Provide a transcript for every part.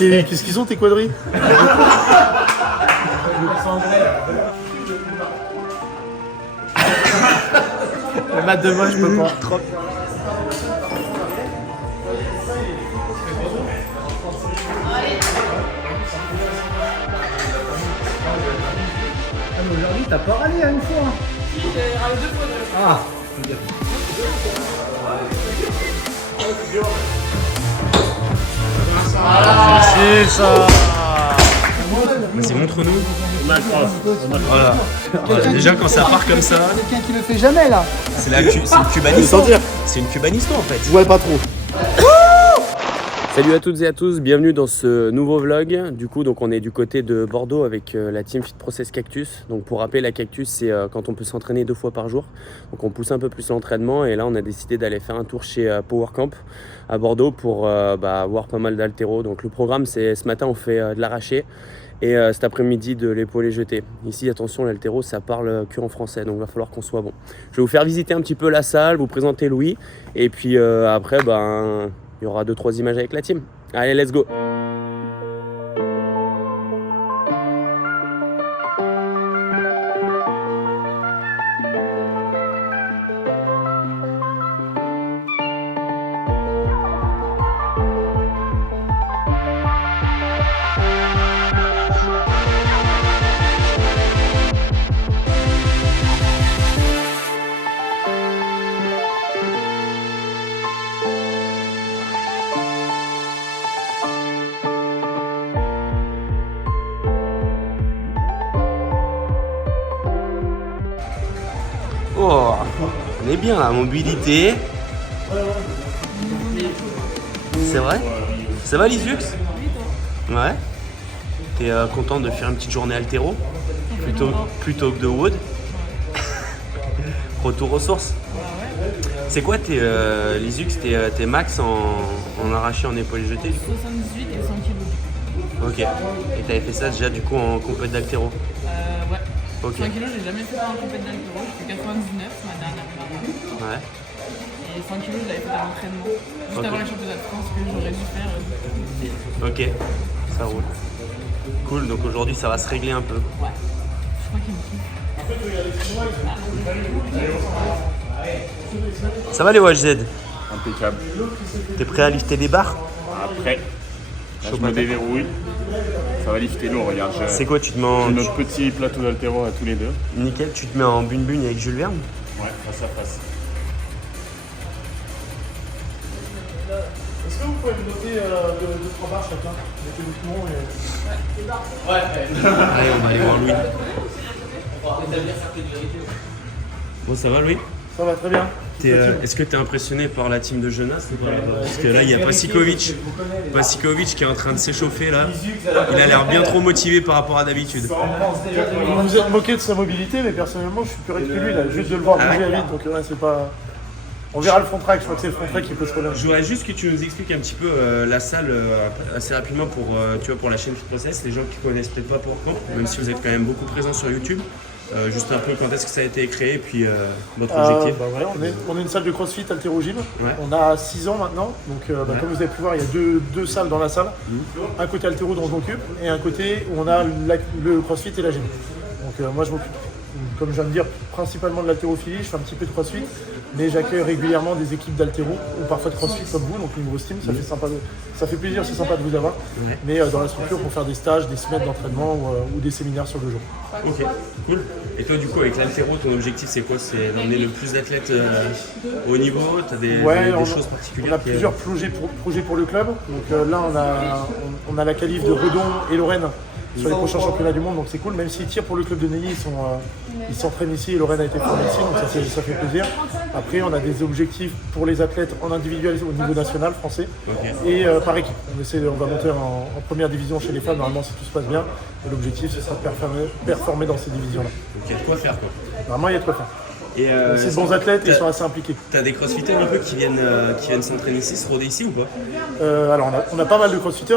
Qu'est-ce qu'ils ont tes quadrilles? Le mat de moi, je peux pas. Trop. Mais aujourd'hui, t'as pas râlé une fois. Si, j'ai râlé 2 fois. Ah. C'est ça. Vas-y, montre-nous. Voilà. Voilà. Déjà, quand ça part comme ça, Quelqu'un qui le fait jamais là. c'est une cubanisto. C'est une cubanisto en fait. Ouais, pas trop. Salut à toutes et à tous, bienvenue dans ce nouveau vlog. Du coup, donc on est du côté de Bordeaux avec la team Fit Process Cactus. Donc pour rappeler, la Cactus, c'est quand on peut s'entraîner 2 fois par jour. Donc on pousse un peu plus l'entraînement et là on a décidé d'aller faire un tour chez Power Camp à Bordeaux pour voir pas mal d'haltéros. Donc le programme, c'est ce matin on fait de l'arraché et cet après-midi de l'épaulé jeté. Ici, attention, l'haltéro ça parle que en français, donc il va falloir qu'on soit bon. Je vais vous faire visiter un petit peu la salle, vous présenter Louis et puis après il y aura 2-3 images avec la team. Allez, let's go! Oh, on est bien la mobilité. C'est vrai? Ça va Lisux? Ouais. T'es content de faire une petite journée altéro? Plutôt que de wood? Retour aux sources? C'est quoi tes Lisux, tes max en arraché, en épaulé jeté du coup? 78 et 100 kg. Ok. Et t'avais fait ça déjà du coup en compète d'haltéro? Ouais. Ok. 100 kg, j'ai jamais fait en compète d'haltéro. J'ai fait 99 ma dernière fois. Ouais. Et 100 kg, je l'avais fait à l'entraînement. Juste Ok. avant les championnats de France que j'aurais dû faire. Ok. Ça roule. Cool, donc aujourd'hui ça va se régler un peu. Ouais. Je crois qu'il me kiffe. Ça va les WHZ? Impeccable. T'es prêt à lifter des barres? Après, là, je me déverrouille. Ça va lifter lourd, regarde. C'est quoi, tu te mets en... J'ai notre petit plateau d'haltéro à tous les deux. Nickel, tu te mets en bune avec Jules Verne? Ouais, face à face. Est-ce que vous pouvez me noter 2-3 barres chacun? Mettez le nom et... Allez, on va aller voir Louis. Bon, ça va Louis? Ça va très bien. Est-ce que tu es impressionné par la team de Jonas ou pas? Parce que là, il y a Pasikovic qui est en train de s'échauffer là. Il a l'air bien trop motivé par rapport à d'habitude. Vous vous êtes moqué de sa mobilité, mais personnellement, je suis plus raide que lui, là. Juste de le voir Ah bouger ouais. vite, donc ouais, c'est pas... On verra le front track, je crois que c'est le front track qui pose problème. Je voudrais juste que tu nous expliques un petit peu la salle assez rapidement pour la chaîne Fit Process, les gens qui connaissent peut-être pas Power Camp, même si vous êtes quand même beaucoup présents sur YouTube. Juste un peu quand est-ce que ça a été créé et puis votre objectif. On est une salle de CrossFit Haltéro Gym. Ouais. On a 6 ans maintenant. Donc, comme vous avez pu voir, il y a deux salles dans la salle. Un côté Haltéro dont je m'occupe et un côté où on a le CrossFit et la gym. Donc, moi, je m'occupe, comme je viens de dire, principalement de l'haltérophilie. Je fais un petit peu de CrossFit, mais j'accueille régulièrement des équipes d'haltéro ou parfois de CrossFit comme vous. Donc, une grosse team, ça fait plaisir, c'est sympa de vous avoir. Ouais. Mais dans la structure pour faire des stages, des semaines d'entraînement ou des séminaires sur le jour. Ok, cool. Et toi, du coup, avec l'haltéro, ton objectif, c'est quoi? C'est d'emmener le plus d'athlètes au niveau? Tu as des choses particulières? On a plusieurs projets pour le club. Donc là, on a la qualif de Redon et Lorraine sur les prochains championnats du monde, donc c'est cool. Même s'ils tirent pour le club de Neuilly, ils s'entraînent ici et Lorraine a été formée ici, donc ça fait plaisir. Après, on a des objectifs pour les athlètes en individuel au niveau national français et par équipe. On va monter en première division chez les femmes, normalement si tout se passe bien. Et l'objectif, ce sera de performer dans ces divisions-là. Donc il y a de quoi faire quoi. Normalement, il y a de quoi faire. Et C'est de bons athlètes et ils sont assez impliqués. T'as des crossfitters un peu qui viennent s'entraîner ici, se rôder ici ou pas? Alors on a pas mal de crossfitters,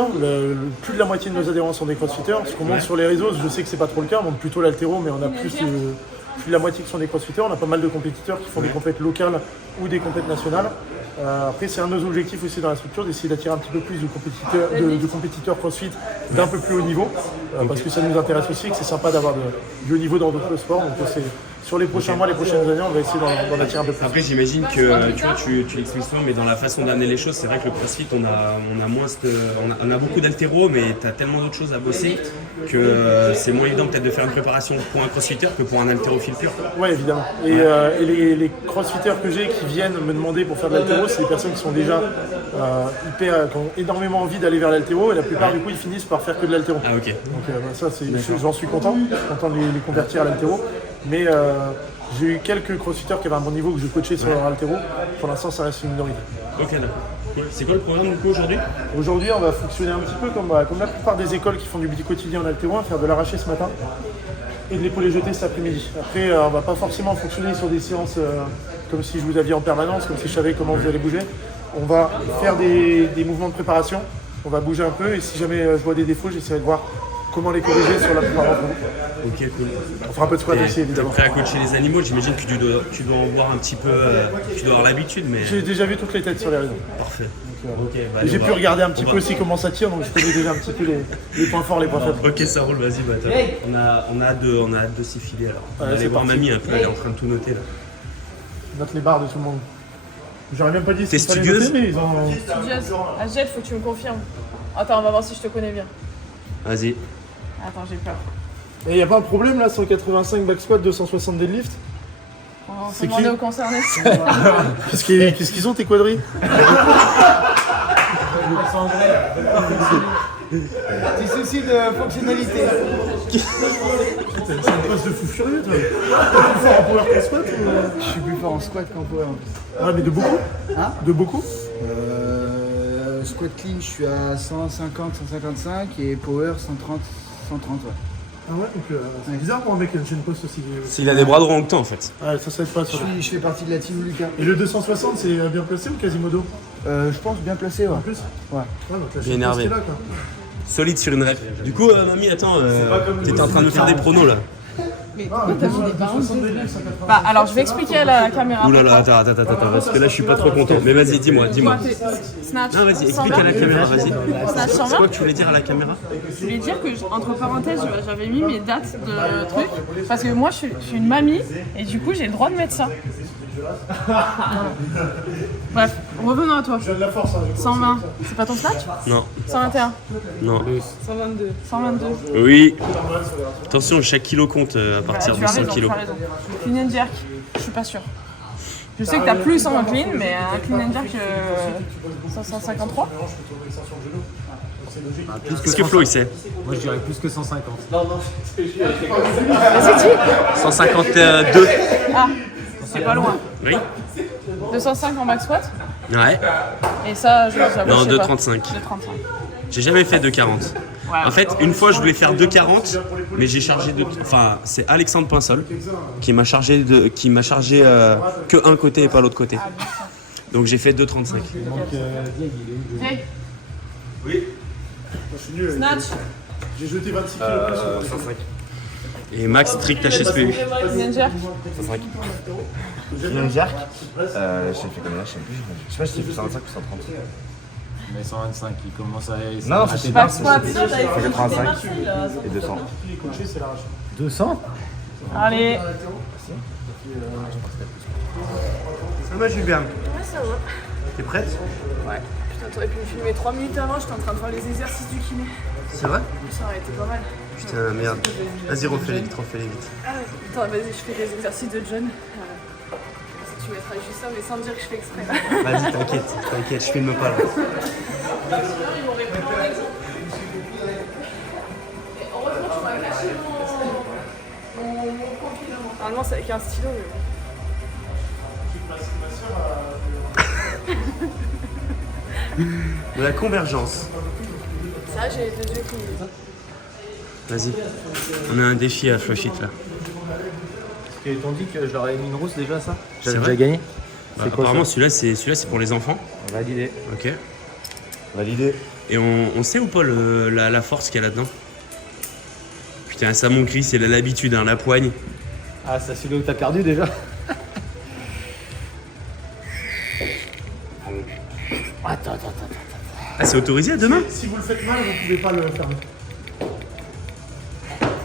plus de la moitié de nos adhérents sont des crossfitters. Ce qu'on montre sur les réseaux, je sais que c'est pas trop le cas, on montre plutôt l'haltéro, mais on a plus de la moitié qui sont des crossfitters. On a pas mal de compétiteurs qui font des compètes locales ou des compètes nationales. Après, c'est un de nos objectifs aussi dans la structure, d'essayer d'attirer un petit peu plus de compétiteurs CrossFit d'un peu plus haut niveau, parce que ça nous intéresse aussi et que c'est sympa d'avoir du haut niveau dans d'autres sports. Donc sur les prochains mois, les prochaines années, on va essayer d'en attirer un peu plus. Après, j'imagine que tu l'expliques souvent, mais dans la façon d'amener les choses, c'est vrai que le CrossFit, on a beaucoup d'haltéros, mais tu as tellement d'autres choses à bosser que c'est moins évident peut-être de faire une préparation pour un crossfitter que pour un haltérophile pur. Oui, évidemment. Et les crossfitters que j'ai qui viennent me demander pour faire de l'haltéro, c'est des personnes qui sont déjà qui ont énormément envie d'aller vers l'haltéro, et la plupart du coup ils finissent par faire que de l'haltéro. Ah ok. Donc ça, j'en suis content, je suis content de les convertir à l'haltéro. Mais j'ai eu quelques crossfitters qui avaient un bon niveau que je coachais sur leur haltéro. Pour l'instant, ça reste une minorité. Ok, d'accord. Cool. C'est quoi le programme du coup aujourd'hui? Aujourd'hui, on va fonctionner un petit peu comme la plupart des écoles qui font du petit quotidien en haltéro, faire de l'arraché ce matin et de l'épaulé jeté cet après-midi. Après, on va pas forcément fonctionner sur des séances comme si je vous aviez en permanence, comme si je savais comment vous allez bouger. On va faire des mouvements de préparation, on va bouger un peu, et si jamais je vois des défauts, j'essaierai de voir comment les corriger sur la plupart d'entre vous. Ok, cool. On fera un peu de squat aussi, T'es évidemment. prêt à coacher les animaux? J'imagine que tu dois en voir un petit peu, tu dois avoir l'habitude, mais... J'ai déjà vu toutes les têtes sur les réseaux. Parfait. Ok, bah, J'ai pu regarder un petit on peu va- aussi comment ça tire, donc je connais déjà un petit peu les points forts, les points faibles. Ok, ça roule, vas-y, bah, top. On a hâte de s'y filer alors. On va Ouais, aller c'est voir parti. mamie un peu, elle est en train de tout noter là. Note les barres de tout le monde. J'aurais même pas dit T'es ce qu'il fallait studieuse? noter, mais ils ont... Studieuse. Asgel, faut que tu me confirmes. Attends, on va voir si je te connais bien. Vas-y. Attends, j'ai peur. Et y a pas un problème là, 185 back squat, 260 deadlift? On C'est s'est qui demandé aux concernés. Qu'est-ce qu'ils ont tes quadrilles? Petit souci de fonctionnalité. C'est un poste de fou furieux, toi. T'es plus fort en power qu'en squat ou... Je suis plus fort en squat qu'en power en plus. Ouais, mais de beaucoup? Hein? De beaucoup? Squat clean, je suis à 150, 155 et power 130, 130 ouais. Ah ouais, donc c'est bizarre pour un mec qui a une chaîne poste aussi. S'il a des bras droits en que toi en fait. Ouais, ça aide pas sur le... Je fais partie de la team Lucas. Et le 260, c'est bien placé ou Quasimodo? Je pense bien placé ouais. En plus? Ouais. Ouais, donc la Bien chaîne poste énervé. est là, quoi. Solide sur une rep. Du coup, mamie, attends, t'étais en train de me faire des pronos là. Mais pourquoi t'as mis des barres? Bah, alors je vais expliquer à la caméra. Ouh là là, attends, parce que là je suis pas trop content. Mais vas-y, dis-moi. Toi, t'es Snatch. Non, vas-y, explique 120. à la caméra, vas-y. Snatch C'est 120. quoi que tu voulais dire à la caméra? Je voulais dire que, entre parenthèses, j'avais mis mes dates de trucs. Parce que moi, je suis une mamie et du coup, j'ai le droit de mettre ça. Bref, revenons à toi. Tu as de la force, hein, je crois. 120, c'est pas ton snatch? Non, 121, non. 122, 122. Oui. Attention, chaque kilo compte à partir Tu de as 100 raison, tu kilos. as raison. Clean and jerk, je suis pas sûre. Je sais que t'as plus en clean, mais un clean and jerk 553. Qu'est-ce que Flo il sait? Moi je dirais plus que 150. Vas-y, dis. 152. Ah, c'est pas loin. Oui. 205 en back squat. Ouais. Et ça, je l'avoue, Non, je sais pas. 2,35. 2,35. J'ai jamais fait 2,40. Ouais. En fait, une fois je voulais faire 2,40, mais j'ai chargé de. Enfin, c'est Alexandre Pinsol qui m'a chargé que un côté et pas l'autre côté. Donc j'ai fait 2,35. Hey, Je suis nul. snatch. J'ai jeté 26 kilos. 105. Et Max strict HSPU. Clean and jerk. Clean and jerk, j'ai fait combien? Je sais plus. Je sais pas si j'ai fait 125 ou 130. Mais 125, il commence à. Non, c'est Back pas. squat. C'est 85 et 200. Les coachés, c'est l'arrache. 200? Allez. Ça va, Julien? Ouais, ça va. T'es prête? Putain, t'aurais pu me filmer 3 minutes avant, j'étais en train de faire les exercices du kiné. C'est vrai? Ça aurait été pas mal. Putain, merde. Vas-y, refais-les vite, Ah, attends, vas-y, je fais des exercices de John. Si tu mettras juste ça, mais sans dire que je fais exprès. Vas-y, t'inquiète, je filme pas là. Ils m'ont répondu en exemple. Et heureusement, je m'avais caché mon compil. Normalement, c'est avec un stylo. De la convergence. Ça, j'ai les 2 yeux qui. Vas-y. On a un défi à Flowshit là. Ils t'ont dit que je leur avais mis une rousse déjà, ça? C'est J'avais vrai déjà gagné? Bah, apparemment, celui-là c'est pour les enfants. Validé. Ok. Validé. Et on sait ou pas la force qu'il y a là-dedans? Putain, ça mon cri, c'est l'habitude, hein, la poigne. Ah, ça c'est là où t'as perdu déjà? c'est autorisé à deux mains? Si vous le faites mal, vous pouvez pas le fermer.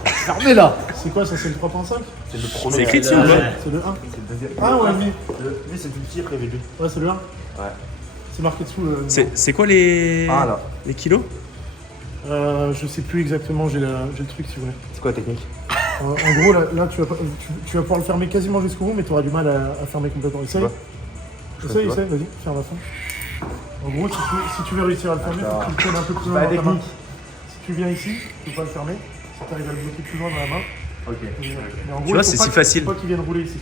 Fermez là. C'est quoi ça? C'est le 3.5? C'est le premier. C'est écrit dessus ou pas? C'est le 1. C'est le deuxième. Ah ouais, oui. Lui, c'est tout petit après VB. Ouais, c'est le 1. Ouais. C'est marqué dessous. C'est quoi les là. les kilos? Je sais plus exactement, j'ai le truc si vous voulez. C'est quoi la technique? En gros, là tu vas pouvoir le fermer quasiment jusqu'au bout, mais tu auras du mal à fermer complètement. Essaye. Essaye, vas-y, ferme à fond. En gros, si tu veux réussir à le fermer, faut que tu le tiennes un peu plus loin dans ta main. Si tu viens ici, tu peux pas le fermer. Si tu arrives à le bloquer plus loin dans la main. Ok. Mais en gros, Tu vois, c'est si facile. Faut pas qu'il vienne rouler ici.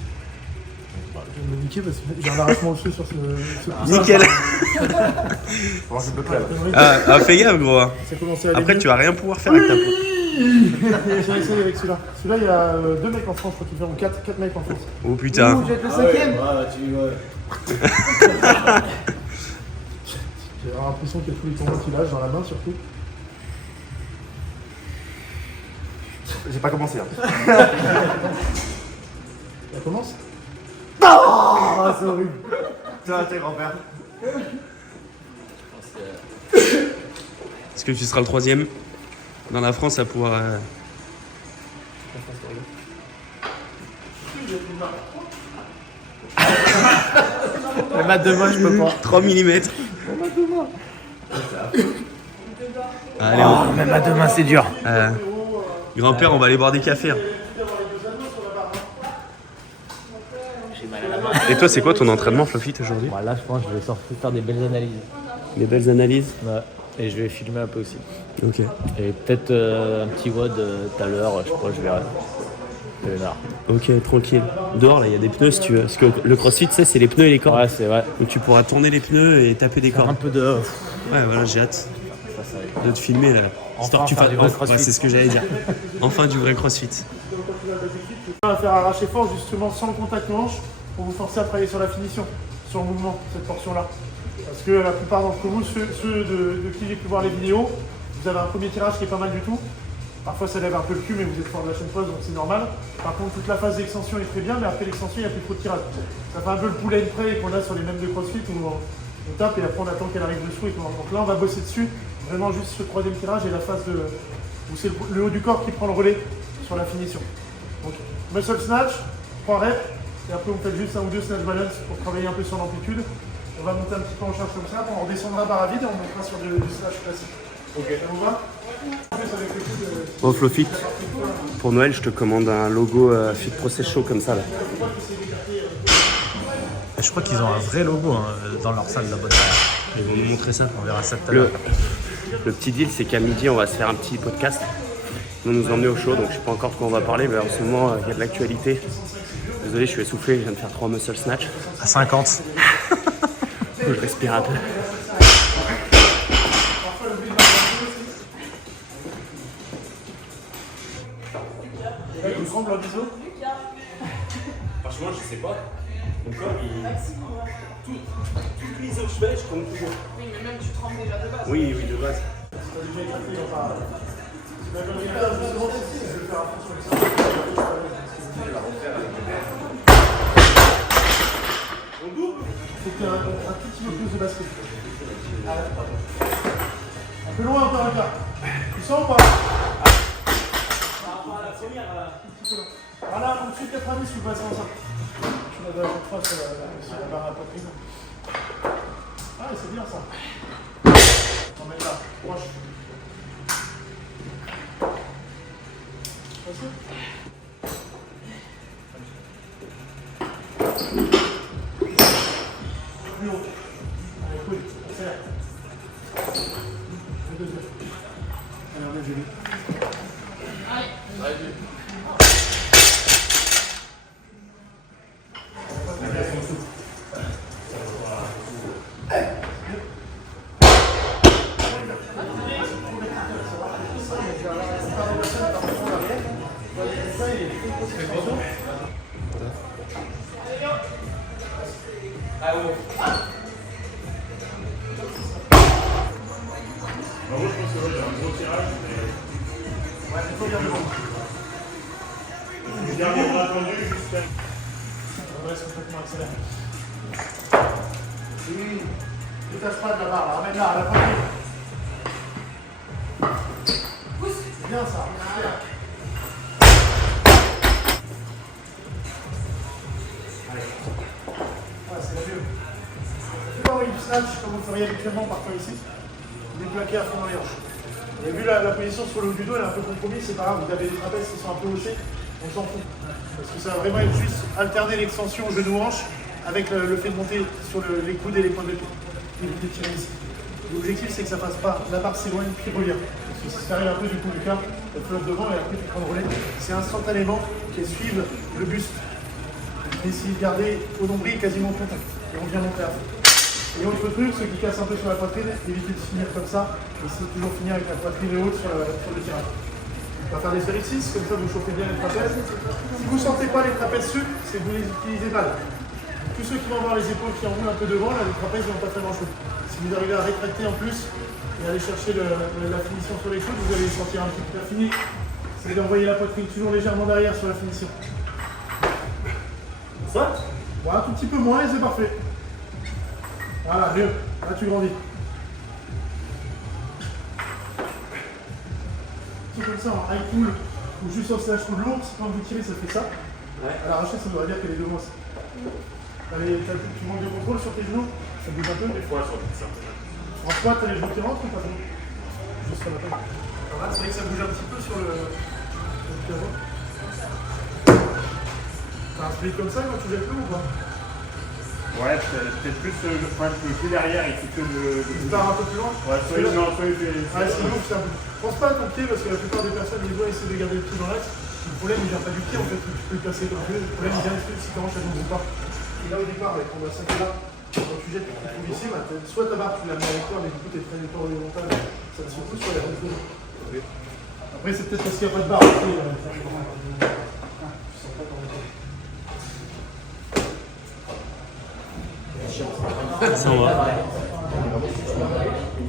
Je vais me niquer parce que j'ai un arrachement osseux sur ce Nickel. Bon, je bloque là. Ah, fais gaffe, gros. Ça commence à aller Après, mieux. tu vas rien pouvoir faire avec ta peau. J'ai essayé avec celui-là. Celui-là, il y a 2 mecs en France, je crois qu'ils font 4 mecs en France. Oh putain. J'ai le 5ème. J'ai l'impression qu'il y a tous les tournois qu'il lâche dans la main surtout. J'ai pas commencé là. Ça commence? Ah, c'est horrible. Toi, t'es grand-père. Est-ce que tu seras le 3e dans la France à pouvoir... Le mat de main, je peux pas. 3 mm. Allez, Même à deux mains, c'est dur. grand-père, on va aller boire des cafés. Hein. Et toi, c'est quoi ton entraînement, Flofit, aujourd'hui? Bon, là, je pense que je vais sortir faire des belles analyses. Des belles analyses. Ouais. Et je vais filmer un peu aussi. Ok. Et peut-être un petit WOD tout à l'heure, je crois que je verrai. Ok, tranquille. Dehors, là, il y a des pneus si tu veux. Parce que le crossfit, tu sais, c'est les pneus et les cordes. Ouais, c'est vrai. Donc tu pourras tourner les pneus et taper des Faire un cordes. peu de... Ouais, voilà, j'ai hâte Ça va être... de te filmer là. Histoire que tu faire fasses du vrai Ouais, crossfit. c'est ce que j'allais dire. Enfin, du vrai crossfit. On va faire arracher fort justement sans le contact hanche pour vous forcer à travailler sur la finition, sur le mouvement, cette portion-là. Parce que la plupart d'entre vous, ceux de qui j'ai pu voir les vidéos, vous avez un premier tirage qui est pas mal du tout. Parfois ça lève un peu le cul, mais vous êtes fort de la chaîne pause, donc c'est normal. Par contre, toute la phase d'extension est très bien, mais après l'extension, il n'y a plus trop de tirage. Ça fait un peu le pull and pray qu'on a sur les mêmes de CrossFit où on tape et après on attend qu'elle arrive dessous. Donc là, on va bosser dessus, vraiment juste ce 3e tirage et la phase où c'est le haut du corps qui prend le relais sur la finition. Donc, muscle snatch, 3 reps, et après vous faites juste 1 ou 2 snatch balance pour travailler un peu sur l'amplitude. On va monter un petit peu en charge comme ça, on redescendra barre à vide et on montera sur du snatch classique. Ok, ça vous va? Oh, Flofit, pour Noël, je te commande un logo Fit Process Show comme ça là. Je crois qu'ils ont un vrai logo dans leur salle là-bas. Ils vont nous montrer ça. On verra ça tout à l'heure. Le petit deal, c'est qu'à midi, on va se faire un petit podcast. Ils vont nous emmener au show, donc je sais pas encore de quoi on va parler, mais en ce moment, il y a de l'actualité. Désolé, je suis essoufflé, je viens de faire 3 muscle snatch. À 50. Faut que je respire un peu. Il vous semble un biseau? Franchement, je sais pas. Mon corps, toute mise au chevet, je compte toujours. Oui, mais même tu trembles déjà de base. Oui, de base. C'était un tout petit peu plus de basket. Un peu loin encore un gars. Tu sens ou pas? Voilà, au-dessus de 90, je passe en ça. Je l'avais à chaque fois sur la barre à poitrine. Ah, c'est bien ça. On va mettre là, proche. Facile. Plus haut. Allez, cool. Accélère. Le deuxième. Allez, on est joli. On reste complètement accéléré. Oui, ne tâche pas de la barre, là. Ramène-la à la poitrine. bien ça. Voilà, c'est la mieux. Toujours une snatch comme vous feriez habituellement parfois ici. Déplaqué à fond dans les hanches. Et vu la position sur le haut du dos, elle est un peu compromise, c'est pas grave, vous avez des trapèzes qui sont un peu haussés, on s'en fout. Parce que ça va vraiment être juste alterner l'extension genou-hanche avec le fait de monter sur les coudes et les points de pied. Et de tirer ici. L'objectif c'est que ça fasse pas, la barre s'éloigne puis revient. Parce que si ça arrive un peu du coup du cas, elle flotte devant et après tu prends le relais. C'est instantanément qu'elle suive le buste. Essayez de garder au nombril quasiment au contact. Et on vient monter à fond. Et autre truc, ceux qui cassent un peu sur la poitrine, évitez de finir comme ça. Essayez de toujours finir avec la poitrine haute sur le tirage. On va faire des séries 6, comme ça vous chauffez bien les trapèzes. Si vous ne sentez pas les trapèzes sup, c'est que vous les utilisez mal. Tous ceux qui vont avoir les épaules qui enroulent un peu devant, là, les trapèzes ne vont pas faire grand chose. Si vous arrivez à rétracter en plus et aller chercher la finition sur les coudes, vous allez sentir un petit peu fini. C'est d'envoyer la poitrine toujours légèrement derrière sur la finition. Ça, voilà, un tout petit peu moins et c'est parfait. Voilà, mieux. Là, tu grandis. C'est comme ça, en high pull ou juste en slash pull lourd, quand vous tirez, ça fait ça. Ouais. À l'arraché, ça voudrait dire qu'elle est devant aussi. Allez, tu manques de contrôle sur tes genoux, ça bouge un peu. Des fois, sur ça. En squat, t'as les genoux qui rentrent ou pas trop? Juste comme ça. Voilà, c'est vrai que ça bouge un petit peu sur le piano. T'as un split comme ça quand tu jettes le ou pas? Ouais, peut-être plus le pied derrière et que Tu pars un peu plus loin? Ouais, soit c'est lourd, c'est un peu. Pense pas à ton pied parce que la plupart des personnes les doigts essaient de garder le pied dans l'axe. Le problème il vient pas du pied en fait, tu peux le placer comme tu veux. Le problème il vient si tu ranges à ton départ. Et là au départ, avec ton bassin qui est là, quand tu jettes, tu trouves ici, soit ta barre tu la mets avec toi, mais du coup tu es très épaules horizontales, ça te surtout sur les rangs de dos. Après c'est peut-être parce qu'il n'y a pas de barre. Ça on va.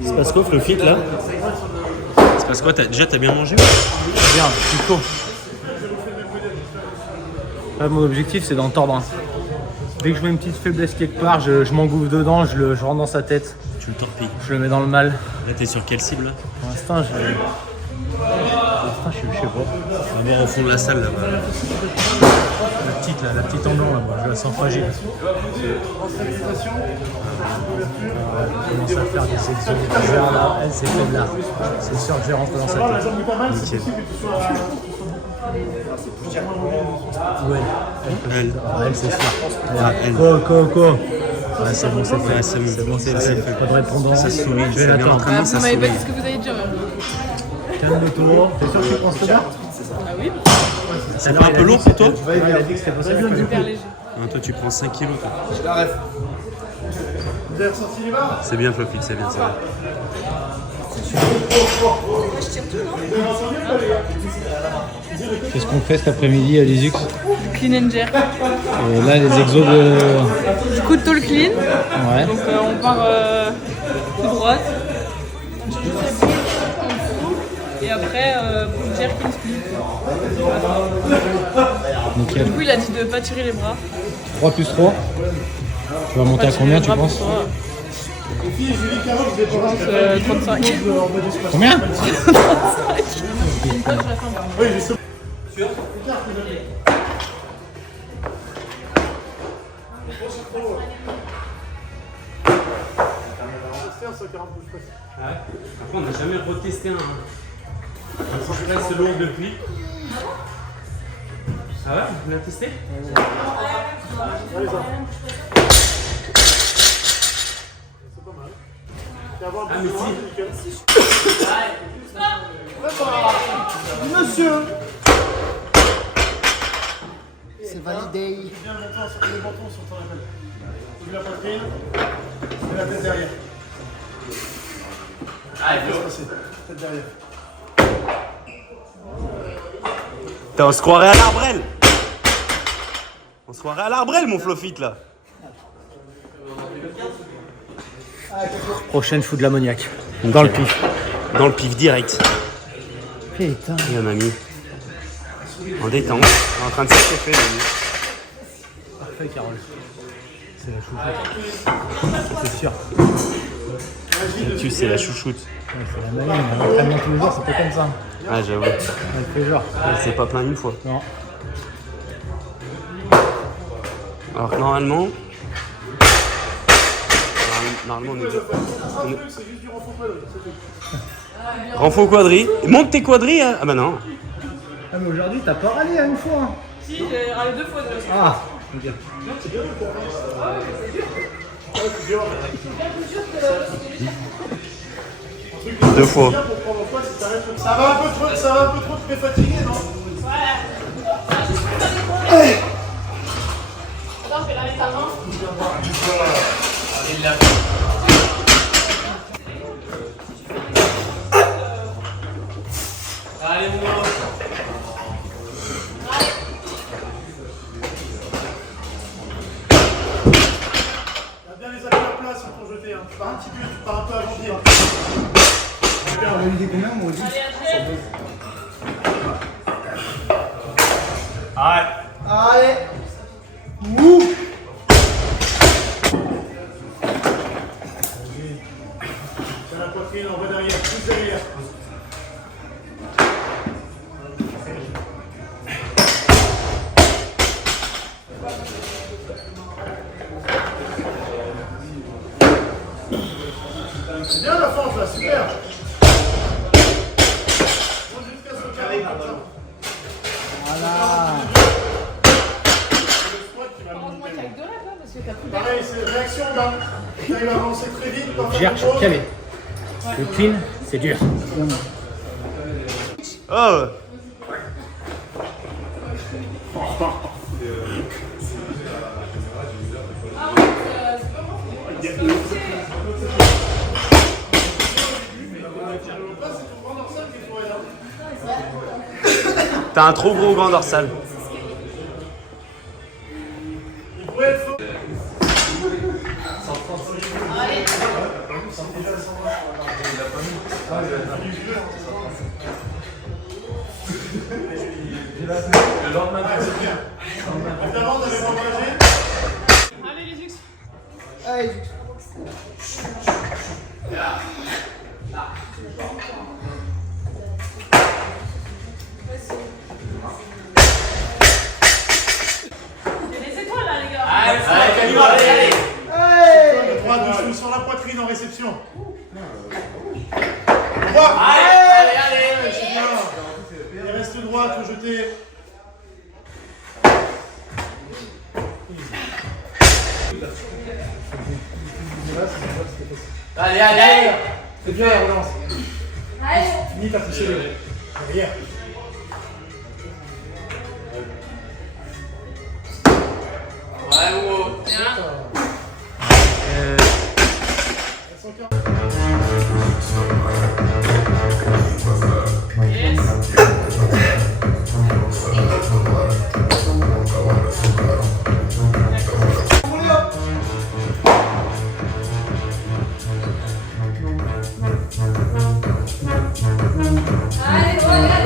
C'est passe quoi, Flofit, là? C'est passe quoi? T'as bien mangé? Bien, il faut. Là, mon objectif, c'est d'en tordre un. Dès que je vois une petite faiblesse quelque part, je m'engouffre dedans, je rentre dans sa tête. Tu le torpilles. Je le mets dans le mal. Là, t'es sur quelle cible, là? Pour l'instant, je sais pas. D'abord au fond de la salle, là-bas. La petite en blanc, là, moi, je la sens fragile. Je commence à faire des sections. Là, elle, c'est faible là. C'est sûr que je vais rentrer dans sa tête. Ouais. Elle, c'est sûr. Quoi ouais, c'est bon, c'est fait. C'est bon, c'est fait. Pas de répondance. Ça se sourit. Je vais l'attendre. Vous m'avez pas dit ce que vous allez dire. Calme-toi. T'es sûr que tu prends ce là? Ah oui. C'est pas un peu lourd pour toi? Ouais, il a dit que c'était pas ça. Super léger. Non, toi, tu prends 5 kilos, toi. Vous avez ressenti les barres? C'est bien, Flofit, c'est bien, c'est bien. Qu'est-ce qu'on fait cet après-midi à l'Isux? Clean and jerk. Et là, les exos de... Du coup, tall clean. Ouais. Donc on part tout droite. Et après, pull jerk and split. Nickel. Du coup, il a dit de pas tirer les bras. 3 plus 3. Tu vas monter à combien, tu penses? 35. Combien? Oui, justement. Après, on n'a jamais retesté un presse lourd depuis. Ah ouais? Vous l'avez testé? Ah mais si. Monsieur! C'est validé. Bien le menton sur ton épaule. Ouvre la poitrine et la tête derrière. Ah, il faut se passer. Tête derrière. Putain, on se croirait à l'Arbrel. On se croirait à l'Arbrel, mon Flofit, là. Prochaine, je fous de l'ammoniac. Dans le pif. Dans le pif direct. Putain. Et on a mis en détente, en train de s'échauffer. Parfait, Carole. C'est la chouchette. C'est sûr. Tu c'est la chouchoute. Ouais, c'est la maline, l'entraînement tous les jours, c'est pas comme ça. Ah, j'avoue. Elle fait genre. C'est pas plein une fois. Non. Alors normalement on est... Renfo quadri. Monte tes quadris hein. Ah bah non. Ah, mais aujourd'hui, t'as pas râlé une fois. Si, j'ai râlé 2 fois déjà. Ah, ok. Deux fois. Ça va un peu trop te fait fatiguer, non? Attends, fais la ta main. Allez mon gars. T'as bien les appuis à place pour jeter, hein. Tu pars un petit peu, tu pars un peu avant pied. On a eu des combien, moi aussi? Allez. Ouh. Tiens la poitrine, on va derrière, plus derrière. C'est bien la fente là, super. Monte jusqu'à ce carré comme ça. Voilà. Heureusement qu'il y a que 2 là, toi, parce que t'as plus Pareil, c'est réaction là. T'arrives à avancer très vite. Jerk, je suis calé. Le clean, c'est dur. Oh. T'as un trop gros grand dorsal. Il pourrait être fort. Évidemment, t'avais pas engagé. Allez, les X. Allez. Les étoiles là, les gars. Le droit dessous sur la poitrine en réception. Droit. Allez, c'est bien. Il reste droit, que jeter. Allez. C'est bien, relance. Ni t'as poussé le derrière.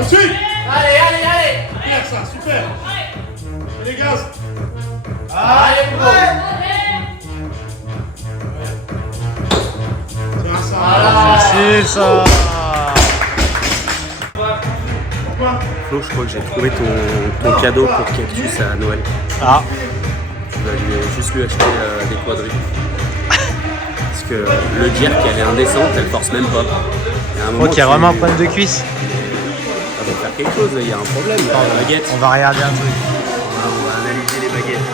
Ensuite. Allez. Super ça, super. Et les gaz. Tiens, ça. C'est ça. Pourquoi? Flo, je crois que j'ai trouvé ton cadeau pour Cactus à Noël. Ah. Tu vas juste lui acheter des quadris. Parce que le jerk, elle est indécente, elle force même pas. Je crois qu'il y a vraiment un problème de cuisse. Ça va faire quelque chose, il y a un problème. La baguette. On va regarder un truc. On va analyser les baguettes.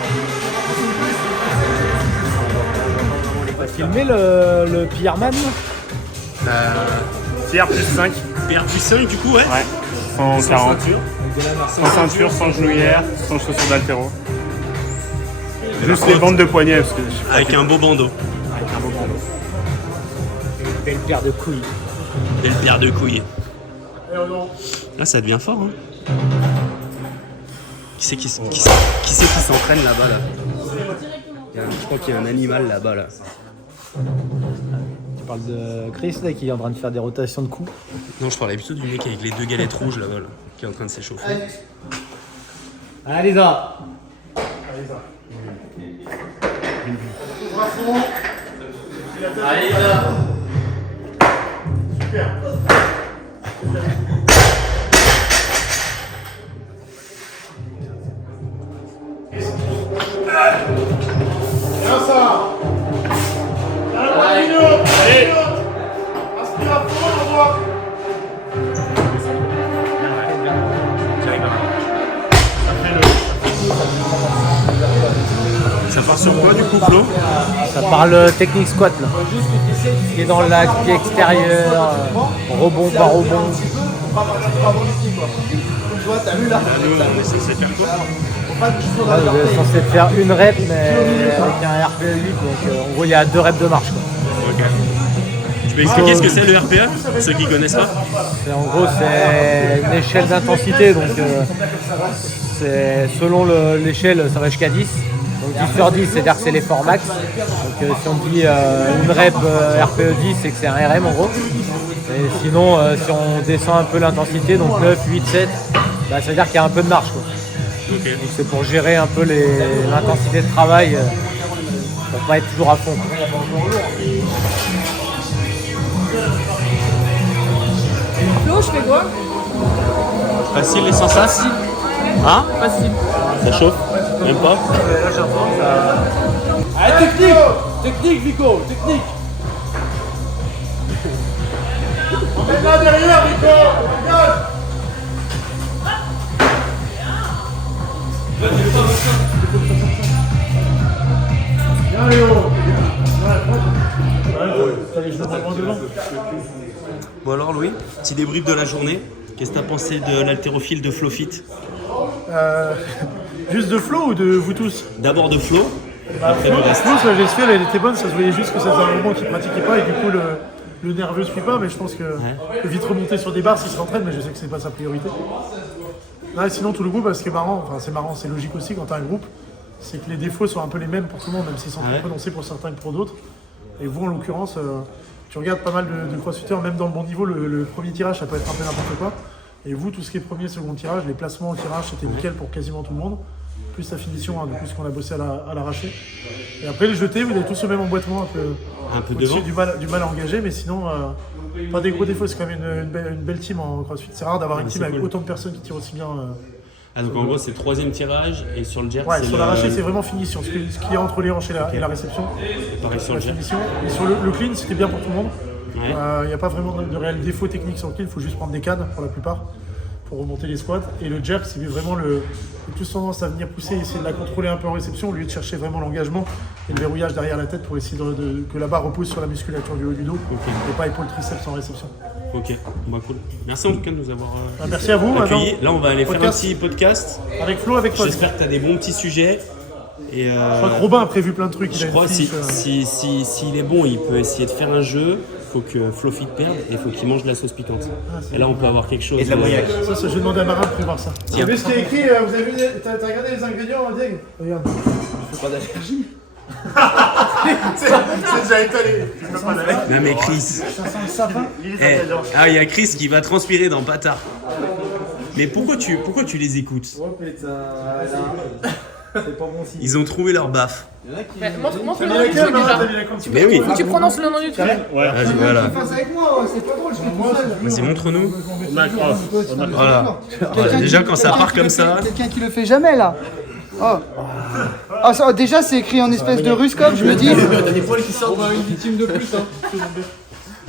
On va filmer le Pierreman. Pierre plus 5. PR plus 5 du coup, ouais. Ouais. 140. Sans ceinture, sans genouillère, sans chaussures d'altéro. Juste les bandes de poignets parce que je suis pas Avec un beau bandeau. Une belle paire de couilles. Belle paire de couilles. Et non. Là, ça devient fort, hein. Qui c'est qui s'entraîne là-bas, là, Je crois qu'il y a un animal là-bas, là. Tu parles de Chris là qui est en train de faire des rotations de coups. Non, je parlais plutôt du mec avec les 2 galettes rouges là-bas, là, qui est en train de s'échauffer. Allez Lisa. Ouvre à fond. Allez, Bien ça. Allez. Aspire à fond, on voit. Ça part sur quoi du coup, Flo? Ça parle technique squat là. Pied dans le lac, pied extérieur, rebond par rebond. Tu vois, t'as vu là? On est censé faire quoi? Là, vous êtes censé faire une rep mais avec un RPE 8, donc en gros il y a 2 reps de marche quoi. Ok. Tu peux expliquer ce que c'est le RPE, pour ceux qui connaissent pas? En gros c'est une échelle d'intensité, donc c'est selon l'échelle ça va jusqu'à 10. Donc 10 sur 10 c'est-à-dire que c'est l'effort max. Donc si on dit une rep RPE 10 c'est que c'est un RM en gros. Et sinon si on descend un peu l'intensité, donc 9, 8, 7, bah, ça veut dire qu'il y a un peu de marche quoi. Ok. Donc c'est pour gérer un peu l'intensité de travail, pour pas être toujours à fond. Flo, je fais quoi? Facile les sensations? Hein? Facile. Ça chauffe? Même pas? Allez, technique. Technique, Vico. Technique. On met là derrière, Vico. Regarde. Bien, Léo. Bon alors Louis, petit débrief de la journée. Qu'est-ce que t'as pensé de l'haltérophile de FlowFit? Juste de Flo ou de vous tous? D'abord de Flo, après du reste. Flo, sa gestuelle, elle était bonne, ça se voyait juste que ça faisait un moment qu'il pratiquait pas et du coup le nerveux suit pas, mais je pense que peut vite remonter sur des barres s'il s'entraîne, mais je sais que c'est pas sa priorité. Ouais, sinon tout le groupe, ce qui est marrant, c'est logique aussi quand tu as un groupe, c'est que les défauts sont un peu les mêmes pour tout le monde, même s'ils sont plus prononcés pour certains que pour d'autres. Et vous en l'occurrence, tu regardes pas mal de crossfitters, même dans le bon niveau, le premier tirage ça peut être un peu n'importe quoi. Et vous, tout ce qui est premier, second tirage, les placements au tirage c'était nickel pour quasiment tout le monde. Plus la finition, du coup ce qu'on a bossé à l'arraché. Et après les jetés, vous avez tous le même emboîtement un peu devant. du mal à engager, mais sinon pas des gros défauts, c'est quand même une belle team en CrossFit. C'est rare d'avoir une team avec autant de personnes qui tirent aussi bien. Ah donc en gros c'est le 3e tirage et sur le jerk Ouais, c'est sur l'arraché c'est vraiment finition, ce qui est entre les hanches et la réception. pareil sur La le jerk. finition. Et sur le clean c'était bien pour tout le monde. Ouais. Il n'y a pas vraiment de réel défaut technique sur le clean, il faut juste prendre des cannes pour la plupart pour remonter les squats. Et le jerk c'est vraiment plus tendance à venir pousser, essayer de la contrôler un peu en réception, au lieu de chercher vraiment l'engagement et le verrouillage derrière la tête pour essayer que la barre repose sur la musculature du haut du dos et pas épaule triceps en réception. Ok, bah cool. Merci en tout cas de nous avoir Merci à vous. accueillis. Maintenant, Là on va aller faire un podcast. petit podcast. Avec Flo, avec toi. J'espère que tu as des bons petits sujets. Et Je crois que Robin a prévu plein de trucs. je crois que s'il est bon, il peut essayer de faire un jeu. Il faut que FlowFit perde et il faut qu'il mange de la sauce piquante. Et là on peut avoir quelque chose. Et de la bouillac. Ça, j'ai demandé à Marin de prévoir ça. Tiens. Vous avez vu ce qui est écrit vous avez vu, t'as regardé les ingrédients, Diego? Regarde. Je fais pas d'allergie. C'est déjà étalé. Non mais Chris. Ça sent le sapin. Il y a Chris qui va transpirer dans Patard. Mais pourquoi tu les écoutes? Oh putain, c'est pas bon signe. Ils ont trouvé leur baffe. Montre le nom du truc déjà. Mais oui. Faut que tu prononces le nom du truc. Vas-y, voilà. Face avec moi, c'est pas drôle, je fais tout seul. Vas-y, montre-nous. Voilà. Quelqu'un Déjà qui- quand ça quelqu'un part qui comme le ça. fait- Quelqu'un qui le fait jamais là. Oh. Ah, ça, déjà c'est écrit en espèce de ruscope, je me dis. T'as des poils qui sortent. Une victime de plus, hein.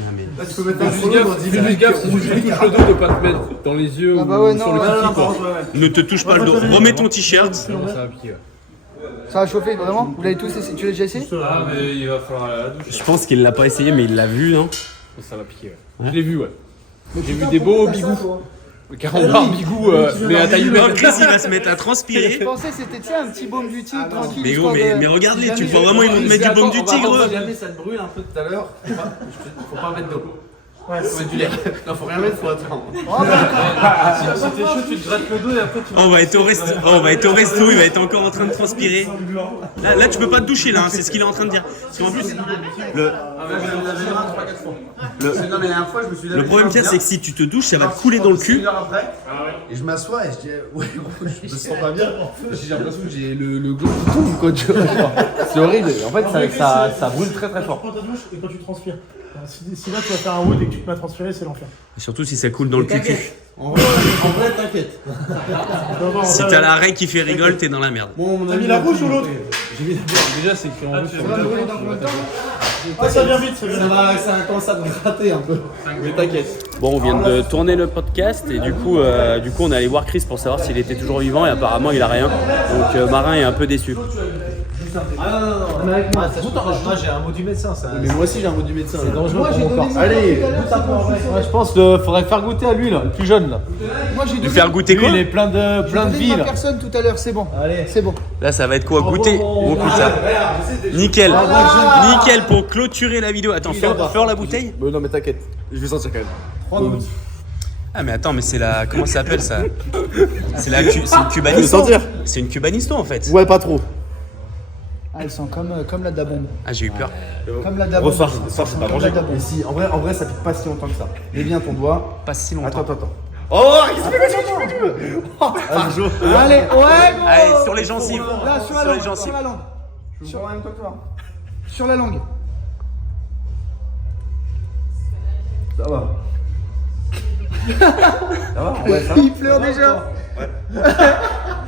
Non, mais- Là, tu peux mettre un Fais follow dans 10 gaffe, minutes. fais gaffe, si tu touches le dos, de pas te mettre dans les yeux Ah bah ouais, ou sur non, le ouais, kiki, quoi. Ne te touche pas le dos. Remets ton t-shirt. Sinon, ça va piquer. Ça a chauffé vraiment? Vous l'avez tous essayé? Tu l'as déjà essayé? Ah, mais il va falloir aller à la douche. Je pense qu'il l'a pas essayé, mais il l'a vu, non? Ça va piquer, ouais. Je l'ai vu, ouais. J'ai vu des beaux bigous. Carambar, bigou, mais à taille Non, humaine. Chris il va se mettre à Je transpirer. pensais que c'était tu sais, un petit baume du tigre tranquille. Mais histoire gros, de- mais regarde-les, si tu jamais vois vraiment ils vont te mettre du baume du tigre. Jamais ça te brûle un peu tout à l'heure. Faut pas mettre d'eau. Ouais, Faut mettre du lait. Non, faut rien mettre, faut attendre. Si t'es chaud, tu te grattes le dos et après tu On va être au resto, il va être encore en train de transpirer. Là tu peux pas te doucher là, hein, c'est ce qu'il est en train de dire. Parce qu'en plus, Non, mais la dernière fois, je me suis le problème Pierre, c'est que si tu te douches, ça va te couler dans le cul. Et je m'assois et je dis, ouais, je me sens pas bien. J'ai l'impression que j'ai le gland qui tombe, quoi. C'est horrible. En fait, ça brûle très très fort. Prends ta douche et quand tu transpires. Si là tu vas faire un wood et que tu te mets à transpirer, c'est l'enfer. Surtout si ça coule dans le cul. En vrai, t'inquiète. Si t'as la règle qui fait rigole, t'es dans la merde. T'as mis la rouge ou l'autre? Déjà, c'est écrit en rouge sur le Brûler dans combien de temps? Ah, ça vient vite, ça vient vite. Ça commence à te gratter un peu. Mais t'inquiète. Bon, on vient de tourner le podcast et du coup, on est allé voir Chris pour savoir s'il était toujours vivant et apparemment il a rien. Donc Marin est un peu déçu. Ah non, moi j'ai un mot du médecin, ça. Mais moi aussi, j'ai un mot du médecin. C'est dangereux Moi, pour j'ai mon corps. donné Allez, Ouais, je pense qu'il faudrait faire goûter à lui, là, le plus jeune. Là. Moi, j'ai Lui donné. faire goûter Lui, quoi? il est plein de vie. Ma Là. personne tout à l'heure, c'est bon. Allez. C'est bon. Là, ça va être quoi? Goûter? On goûte ça. Nickel. Nickel pour clôturer la vidéo. Attends, fais la bouteille. Mais non, mais t'inquiète. Je vais sentir quand même. 3 minutes. Ah, mais attends, mais c'est la. Comment ça s'appelle ça? C'est une cubanisto. C'est une cubanisto en fait. Ouais, pas trop. Ah, elles sont comme la dabombe. Ah, j'ai eu peur. Comme la dabombe. Ressort, c'est pas mangé. dabombe. Mais si, en vrai, ça pique pas si longtemps que ça. Mets bien ton doigt. Pas si longtemps. Attends. Oh, il se fait Allez, ouais, bon. Allez, sur les gencives. Là, sur la Sur les langue. gencives. Sur la langue. Je vois en même temps que toi. Sur la langue. Ça va. Ça va, en vrai, ça va. Il pleure déjà.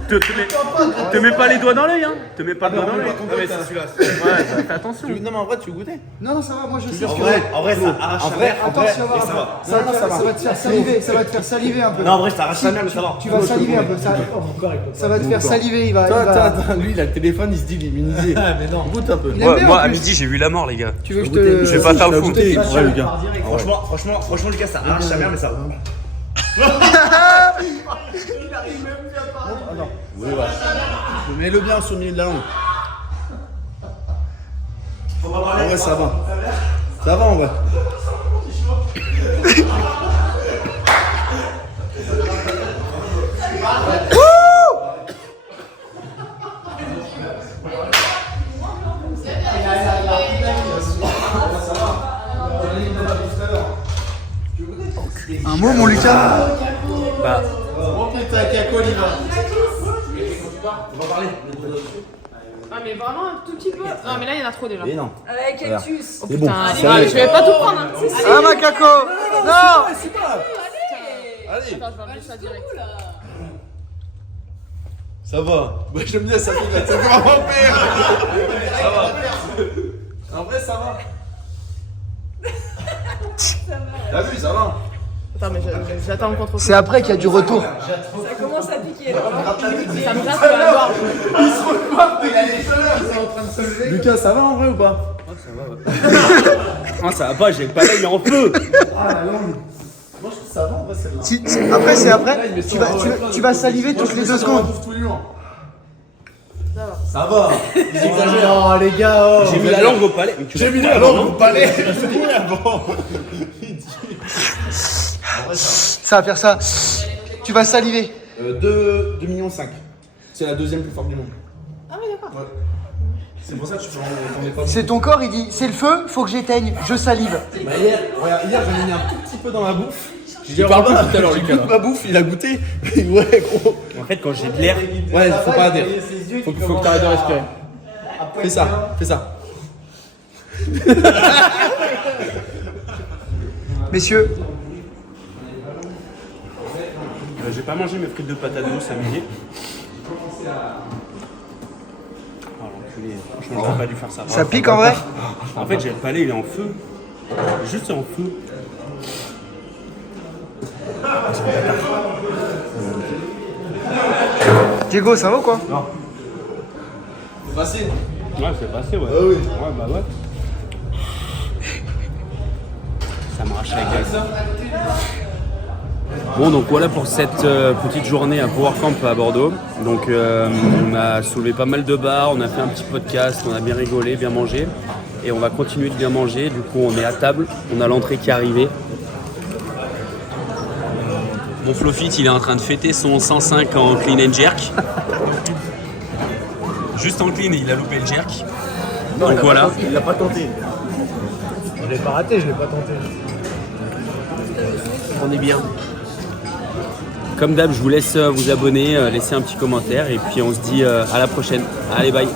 Te mets pas les doigts dans l'œil, hein. Te mets pas le doigt dans l'œil. Non, mais c'est celui-là. Ouais, fais attention. Non, mais en vrai, tu veux goûter? Non, ça va, moi je sais. En vrai, ça arrache la mer. Attention, ça va te faire saliver, ça va te faire saliver un peu. Non, en vrai, ça arrache la mer, mais ça va. Tu vas saliver un peu, ça va te faire saliver, il va. Attends, lui, il a le téléphone, il se dit, il est immunisé. Mais non, goûte un peu. Il aime bien, Moi, en à plus. midi, j'ai vu la mort, les gars. Tu veux que je te. Je vais pas faire le fou. Ouais, le gars. Franchement, Lucas, ça arrache la mer, mais ça va. Oui, ouais. Mets-le bien sur le milieu de la langue. En vrai, ça va. Ça va, en vrai. Un mot, mon Lucas. Bah, Ah, mais vraiment un tout petit peu. Non, mais là, il y en a trop déjà. Mais non. Avec cactus. Oh C'est putain, bon. allez, je vais pas tout prendre. Hein. Ah, macaco. Non. Allez. Attends, je vais enlever ça direct. Ça va. Bah, j'aime bien ça. C'est vraiment pire. Ça va. En vrai, ça va. T'as vu, ça va. Attends, mais j'attends le contre. C'est après qu'il y a du retour. Ça commence à piquer. Ça me gratte la gorge. Lucas, ça va en vrai ou pas? non, ça va pas, j'ai pas l'œil en feu. Moi, je trouve ça va en vrai, celle-là. Après, c'est après. Tu vas saliver toutes les 2 secondes. Ça va. Ils exagèrent. Oh, les gars. Oh. J'ai mis la langue au palais. J'ai mis la langue au palais. Ça va faire ça. Tu vas saliver. 2,5 millions. C'est la deuxième plus forte du monde. Ah, oui, d'accord. Ouais. C'est pour ça que tu t'en es pas. C'est ton corps, il dit c'est le feu, faut que j'éteigne, je salive. Bah hier, regarde, j'en ai mis un tout petit peu dans ma bouffe. Tu parles pas tout à l'heure, Lucas. Goûte ma bouffe, il a goûté. Ouais, gros. En fait, quand j'ai de l'air. Ouais, faut pas adhérer. Faut que t'arrêtes de respirer. Fais ça. Messieurs, J'ai pas mangé mes frites de patates douces à midi. Oh l'enculé, franchement, j'aurais pas dû faire ça. ça pique en vrai. En fait, j'ai le palais, il est en feu. Juste en feu. Diego, ça va ou quoi? C'est passé. Ouais, c'est passé, ouais. Ah oui. Ouais, bah ouais. Ça m'arrache la gueule. Bon, donc voilà pour cette petite journée à Power Camp à Bordeaux. Donc on a soulevé pas mal de barres, on a fait un petit podcast, on a bien rigolé, bien mangé. Et on va continuer de bien manger. Du coup, on est à table, on a l'entrée qui est arrivée. Mon Flofit, il est en train de fêter son 105 en clean and jerk. Juste en clean, il a loupé le jerk. Donc voilà. Il l'a pas tenté. Je l'ai pas raté, je l'ai pas tenté. On est bien. Comme d'hab, je vous laisse vous abonner, laisser un petit commentaire et puis on se dit à la prochaine. Allez, bye.